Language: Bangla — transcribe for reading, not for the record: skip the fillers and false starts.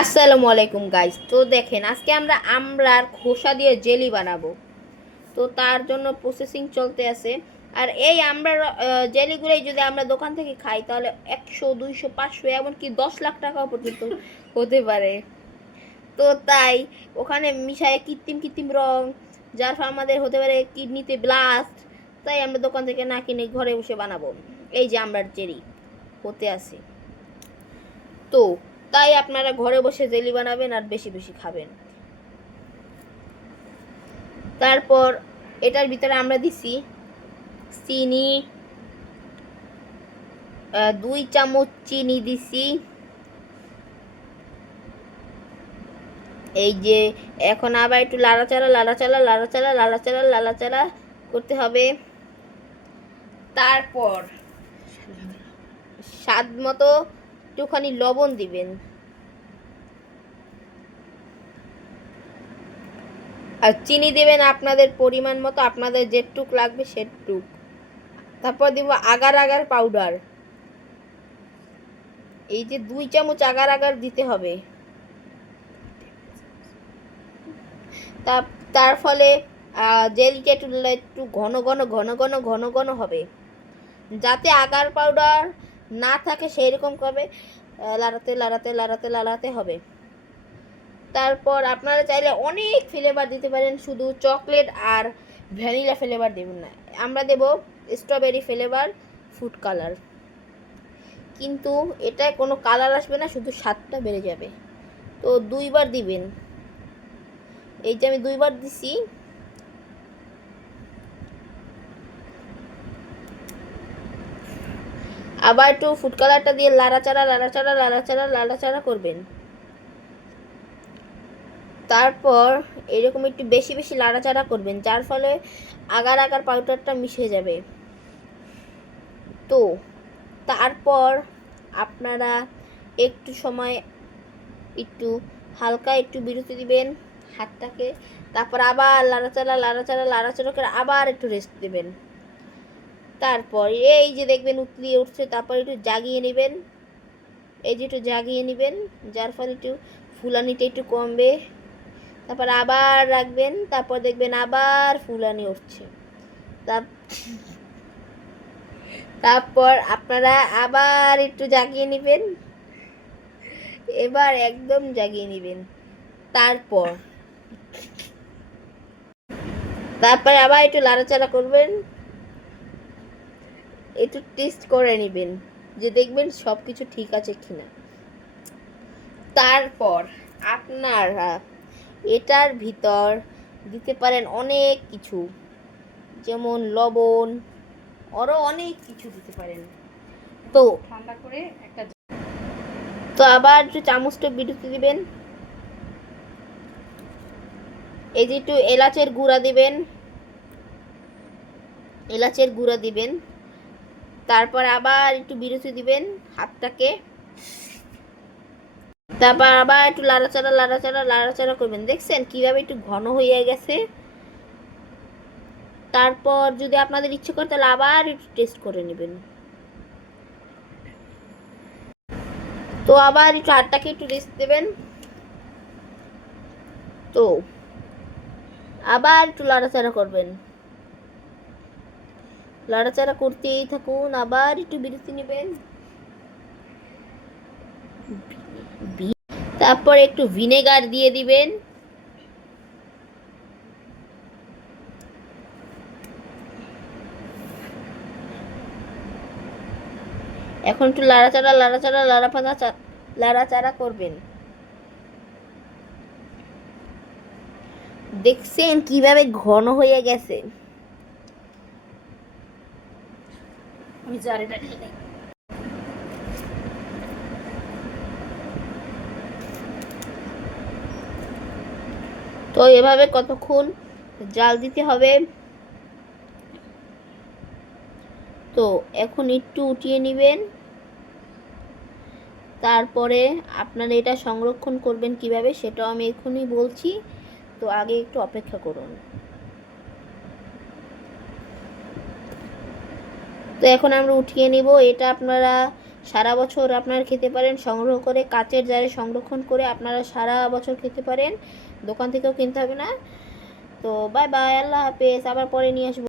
আসসালামু আলাইকুম গাইস। তো দেখেন আজকে আমরা আমড়ার খোসা দিয়ে জেলি বানাবো। তো তার জন্য প্রসেসিং চলতে আছে। আর এই আমড়ার জেলিগুলোই যদি আমরা দোকান থেকে খাই তাহলে 100, 200, 500 এমনকি 10 লাখ টাকাও পর্যন্ত হতে পারে। তো তাই ওখানে মিশায় কৃত্রিম কৃত্রিম রং, যার ফলে আমাদের হতে পারে কিডনিতে ব্লাস্ট। তাই আমরা দোকান থেকে না কিনে ঘরে বসে বানাবো। এই যে আমড়ার জেলি হতে আছে। তো তাই আপনারা ঘরে বসে জেলি বানাবেন আর বেশি বেশি খাবেন। তারপর এটার ভিতরে আমরা দিছি চিনি, 2 চামচ চিনি দিছি। এই যে এখন আবার একটু লাড়াচাড়া করতে হবে। তারপর স্বাদ মতো একটুখানি লবণ দিবেন। আর চিনি দেবেন আপনাদের পরিমাণ মতো, আপনাদের যেটুক লাগবে সেটুক। তারপর দিব আগার আগার পাউডার। এই যে 2 চামচ আগার আগার দিতে হবে। তার ফলে জেলিটা একটু ঘন ঘন হবে। যাতে আগার পাউডার না থাকে সেই রকম করে লাড়াতে হবে। তারপর আপনারা চাইলে অনেক ফ্লেভার দিতে পারেন, শুধু চকলেট আর ভ্যানিলা ফ্লেভার দেবেন না। আমরা দেব স্ট্রবেরি ফ্লেভার, ফুড কালার। কিন্তু এটায় কোনো কালার আসবে না, শুধু স্বাদটা বেড়ে যাবে। তো 2বার দিবেন। এই যে আমি 2বার দিছি। আবার একটু ফুড কালারটা দিয়ে লাড়াচাড়া করবেন। তারপর এরকম একটু বেশি বেশি লাড়াচাড়া করবেন, যার ফলে আগার আগার পাউডারটা মিশে যাবে। তো তারপর আপনারা একটু সময় একটু হালকা একটু বিরতি দিবেন হাতটাকে। তারপর আবার লাড়াচাড়া করে আবার একটু রেস্ট দেবেন। তারপর এই যে দেখবেন উতলিয়ে উঠছে, তারপর একটু জাগিয়ে নেবেন। এই যে একটু জাগিয়ে নেবেন, যার ফলে একটু ফুলানিটা একটু কমবে। তারপর আবার রাখবেন, তারপর দেখবেন আবার ফুলানি উঠছে। তারপর আপনারা আবার একটু জাগিয়ে নেবেন। এবার একদম জাগিয়ে নেবেন। তারপর আবার একটু লাড়াচাড়া করবেন, একটু টেস্ট করে নেবেন যে দেখবেন সব কিছু ঠিক আছে কিনা। তারপর আপনারা এটার ভিতর দিতে পারেন অনেক কিছু, যেমন লবণ, আরও অনেক কিছু দিতে পারেন। তো ঠান্ডা করে আবার একটু চামচটা বিরতি দিবেন। এই যে একটু এলাচের গুঁড়া দিবেন। তারপর আবার একটু বিরতি দিবেন হাতটাকে। তারপর আবার একটু লাড়াচাড়া করবেন। দেখছেন কিভাবে একটু ঘন হয়ে গেছে। তারপর যদি আপনাদের ইচ্ছে করে তাহলে আবার একটু টেস্ট করে নেবেন। তো আবার একটু হাতটাকে একটু রেস্ট দেবেন। তো আবার একটু লাড়াচাড়া করবেন, লাড়াচাড়া করতেই থাকুন। আবার একটু বিরতি নেবেন। তারপর একটু ভিনেগার দিয়ে দিবেন। এখন একটু লাড়াচাড়া করবেন। দেখছেন কিভাবে ঘন হয়ে গেছে। আমি জারিটা নিয়ে নেই। তো এভাবে কতক্ষণ জাল দিতে হবে। তো এখন একটু উঠিয়ে নেবেন। তারপরে আপনারা এটা সংরক্ষণ করবেন কিভাবে সেটাও আমি এখনই বলছি। তো আগে একটু অপেক্ষা করুন। তো এখন আমরা উঠিয়ে নিব। এটা আপনারা সারা বছর আপনারা খেতে পারেন, সংগ্রহ করে কাচের জারে সংরক্ষণ করে আপনারা সারা বছর খেতে পারেন, দোকান থেকেও কিনতে হবে না। তো বাই বাই, আল্লাহ হাফেজ, আবার পরে নিয়ে আসবো।